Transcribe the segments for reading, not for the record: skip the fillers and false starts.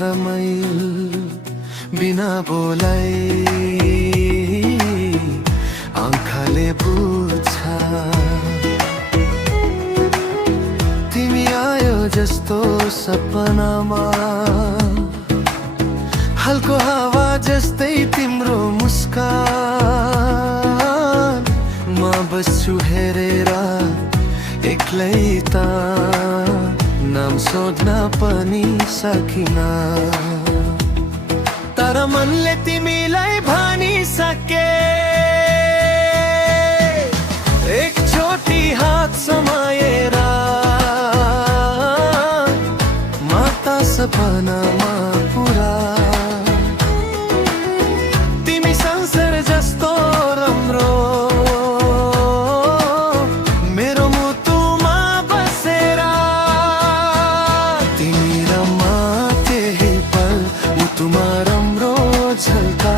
मैल बिना बोलाई आँखाले बुझ्छ तिमी आयो जस्तो सपनामा हल्को हावा जस्तै तिम्रो मुस्कान म बस्छु हेरेर एक्लै त नाम सोध्न पनि सकिन तर मनले तिमीलाई भनिसके एकचोटि हात समाएर माता सपनामा पुरा तिमी संसार जस्तो राम्रो मेरो मुटुमा बसेर तिमी र म त्यही पल मुटुमा राम्रो झल्का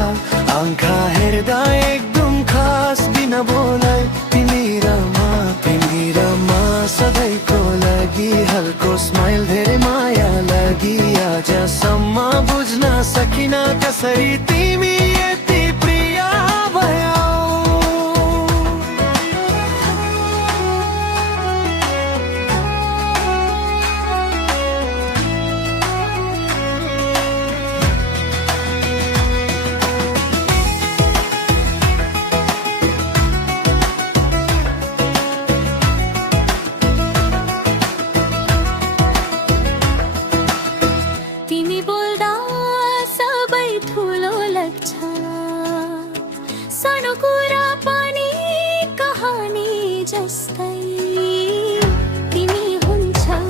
आँखा हेर्दा एकदम खास बिना बोलाइ तिमी र म सधैँको लागि हल्को स्माइल धेरै माया लागि आजसम्म बुझ्न सकिन कसरी तिमी यति प्रिय भयो सानो कुरा पनि कहानी जस्तै तिमी हुन्छौ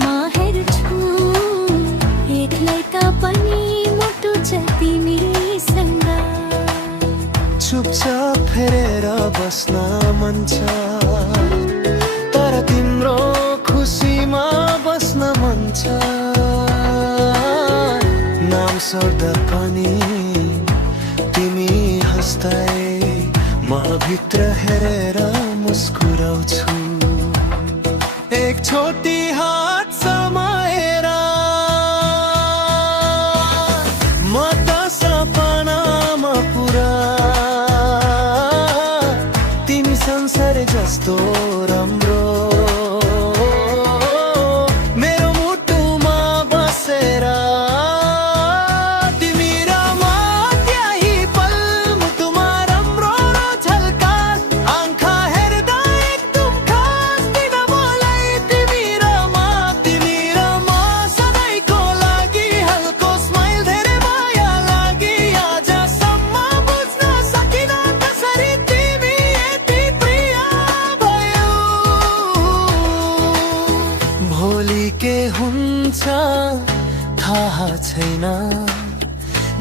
म हेर्छु एक्लै पनि मुटु छ तिमीसँग चुपचाप फेरेर बस्न मन छ तर तिम्रो खुसीमा बस्न मन छ नाम सोध्दा पनि तिमी हस्दै म भित्र हेरेर मुस्कुराउँछु एकचोटि हात समाएर म त सपनामा पुरा तिमी संसार जस्तो राम्रो मेरो मुटुमा बसेर के हुन्छ थाहा छैन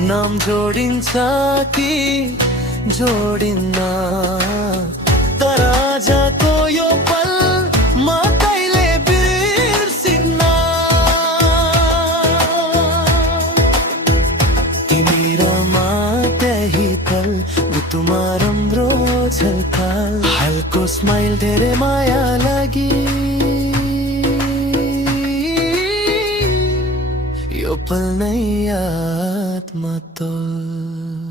नाम जोडिन्छ कि जोडिन्न तर आजको यो पल म कहिले बिर्सिन्न तिमी र म त्यही पल मुटुमा राम्रो झल्काल हल्को स्माइल धेरै माया लागि यो पल नै यादमा तोल